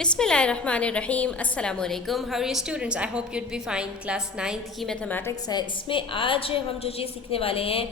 बिस्मिल्लाहिर्रहमानिर्रहीम अस्सलाम वालेकुम। How are you students? I hope you'd be fine. Class 9th की मैथमेटिक्स है। इसमें आज हम जो चीज़ सीखने वाले हैं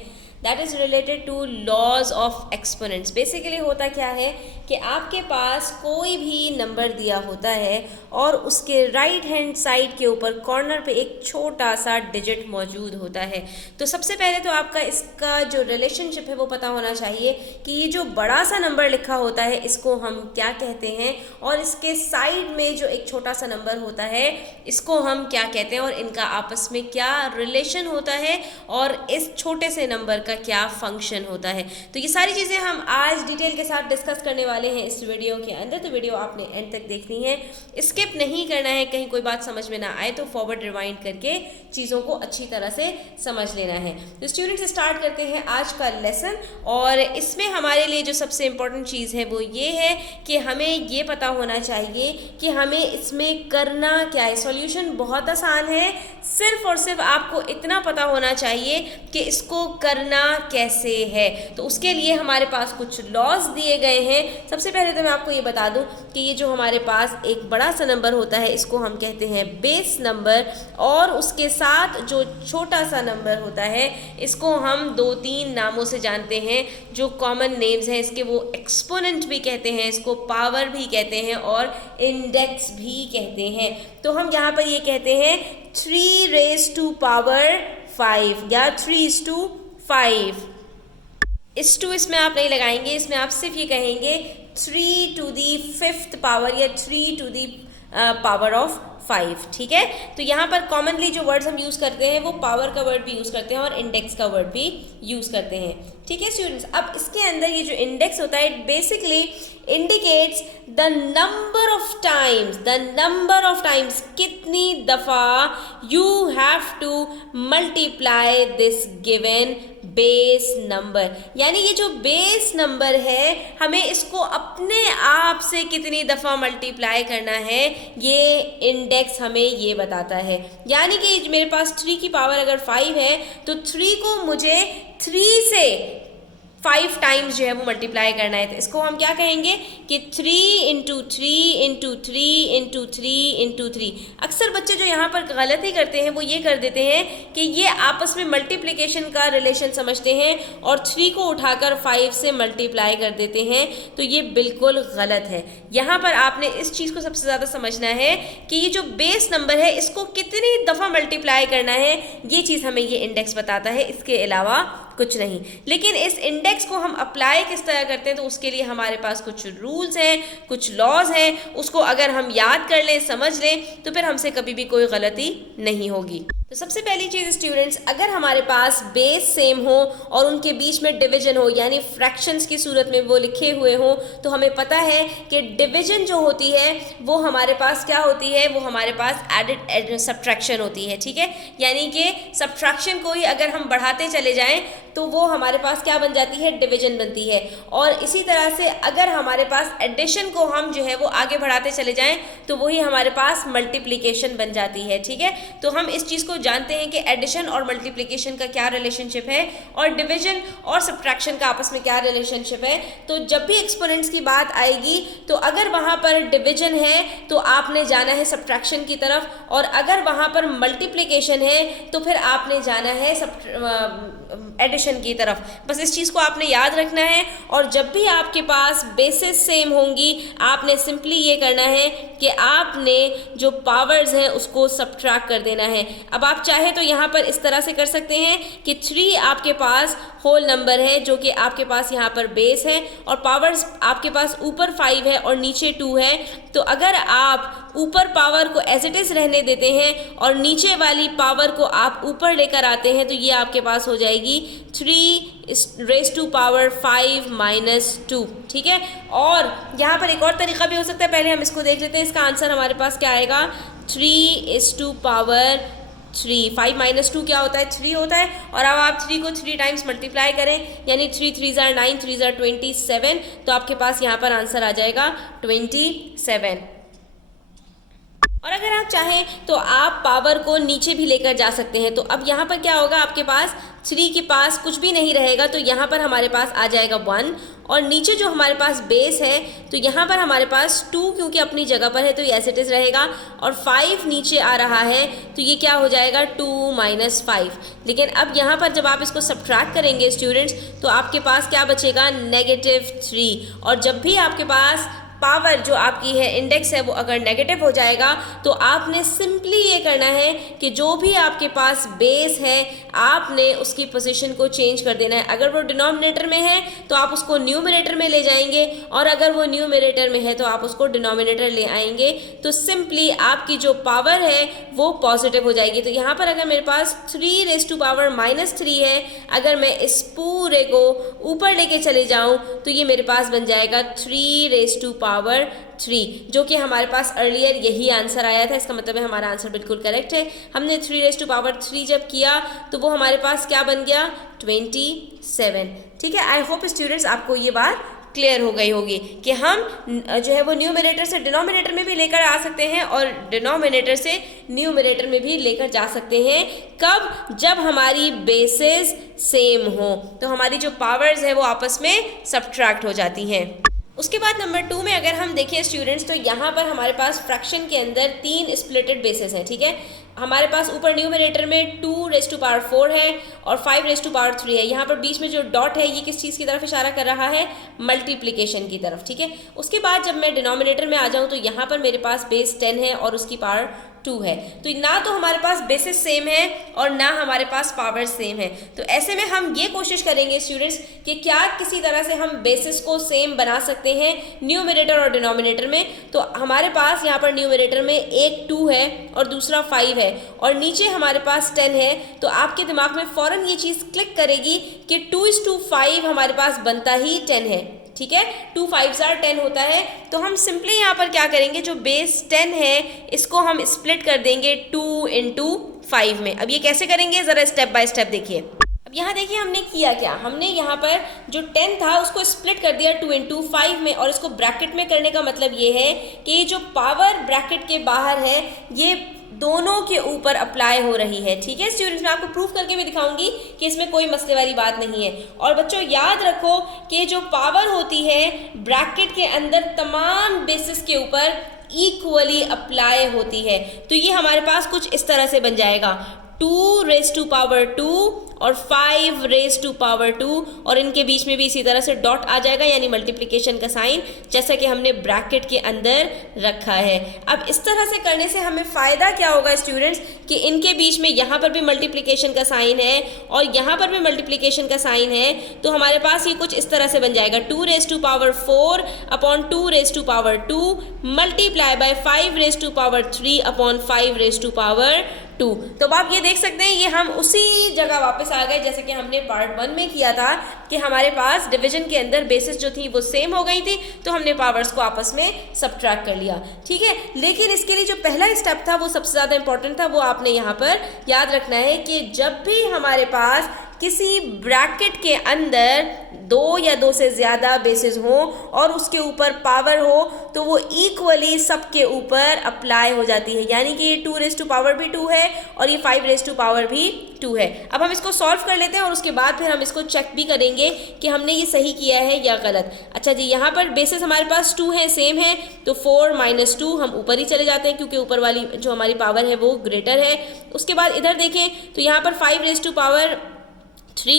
that is related to laws of exponents. Basically होता क्या है कि आपके पास कोई भी नंबर दिया होता है और उसके राइट हैंड साइड के ऊपर कॉर्नर पे एक छोटा सा डिजिट मौजूद होता है। तो सबसे पहले तो आपका इसका जो रिलेशनशिप है वो पता होना चाहिए कि ये जो बड़ा सा नंबर लिखा होता है इसको हम क्या कहते हैं, और इसके साइड में जो एक छोटा सा नंबर होता है इसको हम क्या कहते हैं, और इनका आपस में क्या रिलेशन होता है और इस छोटे से नंबर का क्या फंक्शन होता है। तो ये सारी चीज़ें हम आज डिटेल के साथ डिस्कस करने वाले हैं इस वीडियो के अंदर। तो वीडियो आपने एंड तक देखनी है, स्किप नहीं करना है। कहीं कोई बात समझ में ना आए तो फॉरवर्ड रिवाइंड करके चीज़ों को अच्छी तरह से समझ लेना है। तो स्टूडेंट्स स्टार्ट करते हैं आज का लेसन, और इसमें हमारे लिए जो सबसे इम्पोर्टेंट चीज़ है वो ये है कि हमें ये पता होना चाहिए कि हमें इसमें करना क्या है। सॉल्यूशन बहुत आसान है, सिर्फ और सिर्फ आपको इतना पता होना चाहिए कि इसको करना कैसे है। तो उसके लिए हमारे पास कुछ लॉज दिए गए हैं। सबसे पहले तो मैं आपको ये बता दूं कि ये जो हमारे पास एक बड़ा सा नंबर होता है इसको हम कहते हैं बेस नंबर, और उसके साथ जो छोटा सा नंबर होता है इसको हम 2-3 नामों से जानते हैं जो कॉमन नेम्स हैं इसके। वो एक्सपोनेंट भी कहते हैं, इसको पावर भी कहते हैं और इंडेक्स भी कहते हैं। तो हम यहाँ पर ये कहते हैं 3 raised to power 5 या 3:5। इस टू इसमें आप नहीं लगाएंगे, इसमें आप सिर्फ ये कहेंगे 3 to the 5th power या 3 to the power of 5। ठीक है, तो यहाँ पर कॉमनली जो वर्ड्स हम यूज़ करते हैं वो पावर का वर्ड भी यूज़ करते हैं और इंडेक्स का वर्ड भी यूज़ करते हैं। ठीक है स्टूडेंट्स, अब इसके अंदर ये जो इंडेक्स होता है it basically indicates the number of times कितनी दफ़ा you have to multiply this given base number. यानी ये जो बेस नंबर है हमें इसको अपने आप से कितनी दफ़ा मल्टीप्लाई करना है, ये इंडेक्स हमें ये बताता है। यानी कि मेरे पास 3 की पावर अगर 5 है तो 3 को मुझे 3 से 5 टाइम्स जो है वो मल्टीप्लाई करना है। तो इसको हम क्या कहेंगे कि 3 × 3 × 3 × 3 × 3। अक्सर बच्चे जो यहाँ पर गलती करते हैं वो ये कर देते हैं कि ये आपस में मल्टीप्लिकेशन का रिलेशन समझते हैं और 3 को उठाकर 5 से मल्टीप्लाई कर देते हैं। तो ये बिल्कुल गलत है। यहाँ पर आपने इस चीज़ को सबसे ज़्यादा समझना है कि ये जो बेस नंबर है इसको कितनी दफ़ा मल्टीप्लाई करना है, ये चीज़ हमें ये इंडेक्स बताता है, इसके अलावा कुछ नहीं। लेकिन इस इंडेक्स को हम अप्लाई किस तरह करते हैं तो उसके लिए हमारे पास कुछ रूल्स हैं, कुछ लॉज हैं। उसको अगर हम याद कर लें, समझ लें, तो फिर हमसे कभी भी कोई गलती नहीं होगी। तो सबसे पहली चीज़ स्टूडेंट्स, अगर हमारे पास बेस सेम हो और उनके बीच में डिवीजन हो यानी फ्रैक्शंस की सूरत में वो लिखे हुए हो, तो हमें पता है कि डिवीजन जो होती है वो हमारे पास क्या होती है, वो हमारे पास एडिड सब्ट्रैक्शन होती है। ठीक है, यानी कि सब्ट्रैक्शन को ही अगर हम बढ़ाते चले जाएं तो वो हमारे पास क्या बन जाती है, डिवीजन बनती है। और इसी तरह से अगर हमारे पास एडिशन को हम जो है वो आगे बढ़ाते चले जाएं तो वही हमारे पास मल्टीप्लिकेशन बन जाती है। ठीक है, तो हम इस चीज़ को जानते हैं कि एडिशन और मल्टीप्लिकेशन का क्या रिलेशनशिप है और डिवीजन और सब्ट्रैक्शन का आपस में क्या रिलेशनशिप है। तो जब भी एक्सपोनेंट्स की बात आएगी तो अगर वहाँ पर डिवीजन है तो आपने जाना है सब्ट्रैक्शन की तरफ, और अगर वहाँ पर मल्टीप्लिकेशन है तो फिर आपने जाना है एडिशन की तरफ। बस इस चीज़ को आपने याद रखना है। और जब भी आपके पास बेसिस सेम होंगी आपने सिंपली ये करना है कि आपने जो पावर्स हैं उसको सब्ट्रैक्ट कर देना है। अब आप चाहे तो यहाँ पर इस तरह से कर सकते हैं कि 3 आपके पास होल नंबर है जो कि आपके पास यहाँ पर बेस है, और पावर्स आपके पास ऊपर 5 है और नीचे 2 है। तो अगर आप ऊपर पावर को एज इट इज़ रहने देते हैं और नीचे वाली पावर को आप ऊपर लेकर आते हैं तो ये आपके पास हो जाएगी 3 raised to power 5 - 2। ठीक है, और यहाँ पर एक और तरीका भी हो सकता है, पहले हम इसको देख लेते हैं। इसका आंसर हमारे पास क्या आएगा, 3 5 - 2 क्या होता है, 3 होता है। और अब आप 3 को 3 टाइम्स मल्टीप्लाई करें यानी 3 3 are 9, 3 are 27, तो आपके पास यहाँ पर आंसर आ जाएगा 27। और अगर आप चाहें तो आप पावर को नीचे भी लेकर जा सकते हैं। तो अब यहाँ पर क्या होगा, आपके पास 3 के पास कुछ भी नहीं रहेगा, तो यहाँ पर हमारे पास आ जाएगा 1, और नीचे जो हमारे पास बेस है तो यहाँ पर हमारे पास 2 क्योंकि अपनी जगह पर है तो ये एज इट इज़ रहेगा, और 5 नीचे आ रहा है तो ये क्या हो जाएगा 2 - 5। लेकिन अब यहाँ पर जब आप इसको सब्ट्रैक्ट करेंगे स्टूडेंट्स तो आपके पास क्या बचेगा, -3। और जब भी आपके पास पावर जो आपकी है इंडेक्स है वो अगर नेगेटिव हो जाएगा तो आपने सिंपली ये करना है कि जो भी आपके पास बेस है आपने उसकी पोजीशन को चेंज कर देना है। अगर वो डिनोमिनेटर में है तो आप उसको न्यूमरेटर में ले जाएंगे, और अगर वो न्यूमरेटर में है तो आप उसको डिनोमिनेटर ले आएंगे, तो सिंपली आपकी जो पावर है वो पॉजिटिव हो जाएगी। तो यहाँ पर अगर मेरे पास 3⁻³ है, अगर मैं इस पूरे को ऊपर लेके चले जाऊँ तो ये मेरे पास बन जाएगा 3⁻3, जो कि हमारे पास अर्लियर यही आंसर आया था। इसका मतलब है हमारा आंसर बिल्कुल करेक्ट है। हमने 3⁻3 जब किया तो वो हमारे पास क्या बन गया, 27। ठीक है, आई होप स्टूडेंट्स आपको ये बात क्लियर हो गई होगी कि हम जो है वो न्यूमरेटर से डिनोमिनेटर में भी लेकर आ सकते हैं और डिनोमिनेटर से न्यूमरेटर में भी लेकर जा सकते हैं। कब, जब हमारी बेसिस सेम हो, तो हमारी जो पावर्स है वो आपस में सब्ट्रैक्ट हो जाती हैं। उसके बाद नंबर 2 में अगर हम देखें स्टूडेंट्स तो यहाँ पर हमारे पास फ्रैक्शन के अंदर 3 स्प्लिटेड बेसिस हैं। ठीक है, हमारे पास ऊपर न्यूमरेटर में 2⁻4 है और 5⁻3 है। यहाँ पर बीच में जो डॉट है ये किस चीज़ की तरफ इशारा कर रहा है, मल्टीप्लिकेशन की तरफ। ठीक है, उसके बाद जब मैं डिनोमिनेटर में आ जाऊँ तो यहाँ पर मेरे पास बेस 10 है और उसकी पावर 2 है। तो ना तो हमारे पास बेसिस सेम है और ना हमारे पास पावर सेम है। तो ऐसे में हम ये कोशिश करेंगे स्टूडेंट्स कि क्या किसी तरह से हम बेसिस को सेम बना सकते हैं न्यूमरेटर और डिनोमिनेटर में। तो हमारे पास यहाँ पर न्यूमरेटर में एक 2 है और दूसरा 5 है और नीचे हमारे पास 10 है। तो आपके दिमाग में फ़ौरन ये चीज़ क्लिक करेगी कि 2:5 हमारे पास बनता ही 10 है। ठीक है, 2 5s are 10 होता है। तो हम सिंपली यहाँ पर क्या करेंगे, जो बेस 10 है इसको हम स्प्लिट कर देंगे 2 × 5 में। अब ये कैसे करेंगे ज़रा स्टेप बाय स्टेप देखिए। अब यहाँ देखिए हमने किया क्या, हमने यहाँ पर जो 10 था उसको स्प्लिट कर दिया 2 × 5 में, और इसको ब्रैकेट में करने का मतलब ये है कि ये जो पावर ब्रैकेट के बाहर है ये दोनों के ऊपर अप्लाई हो रही है। ठीक है स्टूडेंट्स, मैं आपको प्रूफ करके भी दिखाऊंगी कि इसमें कोई मसले वाली बात नहीं है। और बच्चों याद रखो कि जो पावर होती है ब्रैकेट के अंदर तमाम बेसिस के ऊपर इक्वली अप्लाई होती है। तो ये हमारे पास कुछ इस तरह से बन जाएगा 2⁻2 और 5⁻2 और इनके बीच में भी इसी तरह से डॉट आ जाएगा, यानी मल्टीप्लिकेशन का साइन, जैसा कि हमने ब्रैकेट के अंदर रखा है। अब इस तरह से करने से हमें फ़ायदा क्या होगा स्टूडेंट्स कि इनके बीच में यहाँ पर भी मल्टीप्लिकेशन का साइन है और यहाँ पर भी मल्टीप्लिकेशन का साइन है। तो हमारे पास ये कुछ इस तरह से बन जाएगा 2⁻4 अपॉन 2⁻2 मल्टीप्लाई बाय 5⁻3 अपॉन 5⁻2। तो अब आप ये देख सकते हैं ये हम उसी जगह वापस आ गए जैसे कि हमने पार्ट 1 में किया था कि हमारे पास डिवीजन के अंदर बेसिस जो थी वो सेम हो गई थी, तो हमने पावर्स को आपस में सब्ट्रैक्ट कर लिया। ठीक है, लेकिन इसके लिए जो पहला स्टेप था वो सबसे ज़्यादा इंपॉर्टेंट था, वो आपने यहाँ पर याद रखना है कि जब भी हमारे पास किसी ब्रैकेट के अंदर 2 या 2 से ज़्यादा बेसिस हो और उसके ऊपर पावर हो तो वो इक्वली सबके ऊपर अप्लाई हो जाती है, यानी कि ये 2⁻2 है और ये 5⁻2 है। अब हम इसको सॉल्व कर लेते हैं और उसके बाद फिर हम इसको चेक भी करेंगे कि हमने ये सही किया है या गलत। अच्छा जी, यहाँ पर बेसिस हमारे पास 2 है, सेम है, तो 4 - 2 हम ऊपर ही चले जाते हैं क्योंकि ऊपर वाली जो हमारी पावर है वो ग्रेटर है। उसके बाद इधर देखें तो यहाँ पर 5⁻3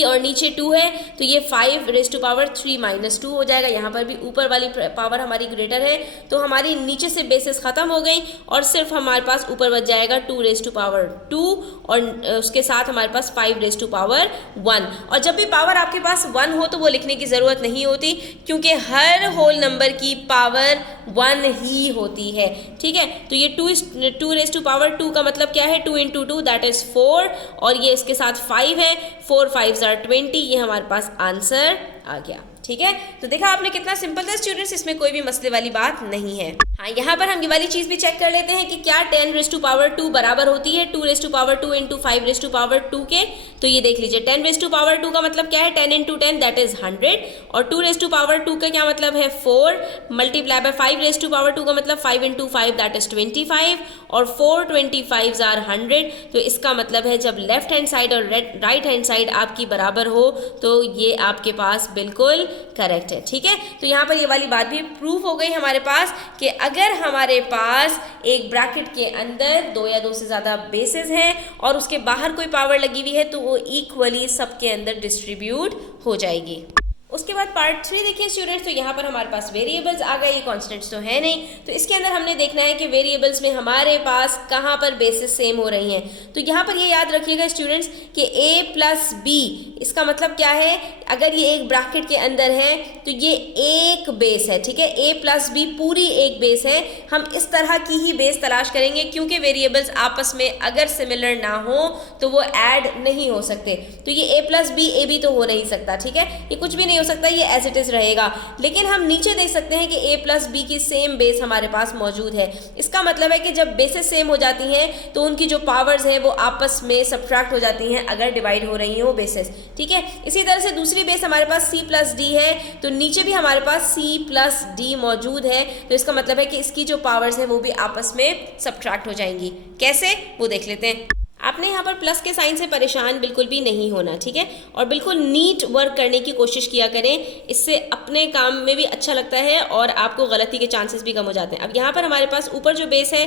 और नीचे 2 है, तो ये 5⁻3 - 2 हो जाएगा। यहाँ पर भी ऊपर वाली पावर हमारी ग्रेटर है, तो हमारी नीचे से बेसिस ख़त्म हो गई और सिर्फ हमारे पास ऊपर बच जाएगा 2⁻2 और उसके साथ हमारे पास 5⁻1। और जब भी पावर आपके पास 1 हो तो वो लिखने की ज़रूरत नहीं होती क्योंकि हर होल नंबर की पावर 1 ही होती है। ठीक है, तो ये 2⁻2 का मतलब क्या है, 2 × 2 दैट इज़ 4 और ये इसके साथ 5 है, 4 5s are 20, ये हमारे पास आंसर आ गया। ठीक है, तो देखा आपने कितना सिंपल था स्टूडेंट्स, इसमें कोई भी मसले वाली बात नहीं है। हाँ, यहाँ पर हम ये वाली चीज़ भी चेक कर लेते हैं कि क्या 10⁻² बराबर होती है 2⁻² इंटू 5⁻² के। तो ये देख लीजिए 10⁻² का मतलब क्या है, 10 इंटू 10 दैट इज 100, और 2⁻² का क्या मतलब है 4, मल्टीप्लाई बाय 5⁻² का मतलब 5 इंटू 5 दैट इज 25, और 4 25 आर 100। तो इसका मतलब है जब लेफ्ट हैंड साइड और राइट हैंड साइड आपकी बराबर हो तो ये आपके पास बिल्कुल करेक्ट है। ठीक है, तो यहाँ पर ये वाली बात भी प्रूफ हो गई हमारे पास कि अगर हमारे पास एक ब्रैकेट के अंदर 2 या 2 से ज़्यादा बेसेस हैं और उसके बाहर कोई पावर लगी हुई है तो वो इक्वली सबके अंदर डिस्ट्रीब्यूट हो जाएगी। उसके बाद पार्ट 3 देखिए स्टूडेंट्स, तो यहाँ पर हमारे पास वेरिएबल्स आ गए, ये कॉन्स्टेंट्स तो है नहीं, तो इसके अंदर हमने देखना है कि वेरिएबल्स में हमारे पास कहाँ पर बेसिस सेम हो रही हैं। तो यहाँ पर ये याद रखिएगा स्टूडेंट्स कि a प्लस बी, इसका मतलब क्या है, अगर ये एक ब्रैकेट के अंदर है तो ये एक बेस है। ठीक है, a प्लस बी पूरी एक बेस है। हम इस तरह की ही बेस तलाश करेंगे क्योंकि वेरिएबल्स आपस में अगर सिमिलर ना हो तो वो ऐड नहीं हो सकते। तो ये a plus B A B तो हो नहीं सकता। ठीक है, ये कुछ भी नहीं हो सकता, ये एज इट इज रहेगा। लेकिन हम नीचे देख सकते हैं कि a प्लस बी की सेम बेस हमारे पास मौजूद है। इसका मतलब है कि जब बेसेस सेम हो जाती हैं तो उनकी जो पावर्स हैं वो आपस में सब्ट्रैक्ट हो जाती हैं अगर डिवाइड हो रही हैं वो बेसेस। ठीक है, इसी तरह से दूसरी बेस हमारे पास c प्लस डी है, तो नीचे भी हमारे पास c प्लस डी मौजूद है। तो इसका मतलब है कि इसकी जो पावर्स हैं वो भी आपस में सब्ट्रैक्ट हो जाएंगी। कैसे, वो देख लेते हैं। आपने यहाँ पर प्लस के साइन से परेशान बिल्कुल भी नहीं होना। ठीक है, और बिल्कुल नीट वर्क करने की कोशिश किया करें, इससे अपने काम में भी अच्छा लगता है और आपको गलती के चांसेस भी कम हो जाते हैं। अब यहाँ पर हमारे पास ऊपर जो बेस है,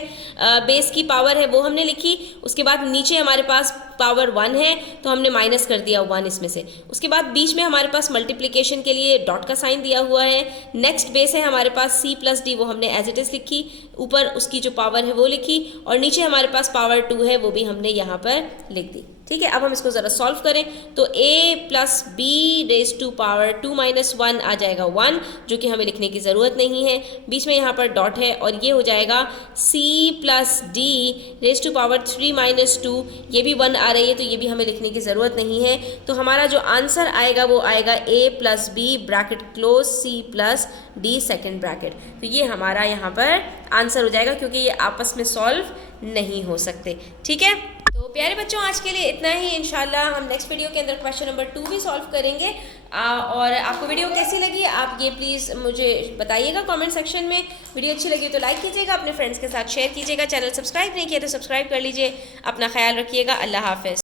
बेस की पावर है वो हमने लिखी, उसके बाद नीचे हमारे पास पावर 1 है तो हमने माइनस कर दिया 1 इसमें से। उसके बाद बीच में हमारे पास मल्टीप्लिकेशन के लिए डॉट का साइन दिया हुआ है। नेक्स्ट बेस है हमारे पास c प्लस डी, वो हमने एज इट इज लिखी, ऊपर उसकी जो पावर है वो लिखी, और नीचे हमारे पास पावर 2 है वो भी हमने यहाँ पर लिख दी। ठीक है, अब हम इसको ज़रा सॉल्व करें तो a plus B raise to power 2 minus 1 आ जाएगा 1, जो कि हमें लिखने की ज़रूरत नहीं है। बीच में यहाँ पर डॉट है और ये हो जाएगा c plus D raise to power 3 minus 2, ये भी 1 आ रही है तो ये भी हमें लिखने की ज़रूरत नहीं है। तो हमारा जो आंसर आएगा वो आएगा a plus B bracket close c plus D second bracket. तो ये हमारा यहाँ पर आंसर हो जाएगा क्योंकि ये आपस में सॉल्व नहीं हो सकते। ठीक है, तो प्यारे बच्चों आज के लिए इतना ही। इंशाल्लाह हम नेक्स्ट वीडियो के अंदर क्वेश्चन नंबर 2 भी सॉल्व करेंगे। और आपको वीडियो कैसी लगी आप ये प्लीज़ मुझे बताइएगा कमेंट सेक्शन में। वीडियो अच्छी लगी तो लाइक कीजिएगा, अपने फ्रेंड्स के साथ शेयर कीजिएगा, चैनल सब्सक्राइब नहीं किया तो सब्सक्राइब कर लीजिए। अपना ख्याल रखिएगा, अल्लाह हाफ़िज़।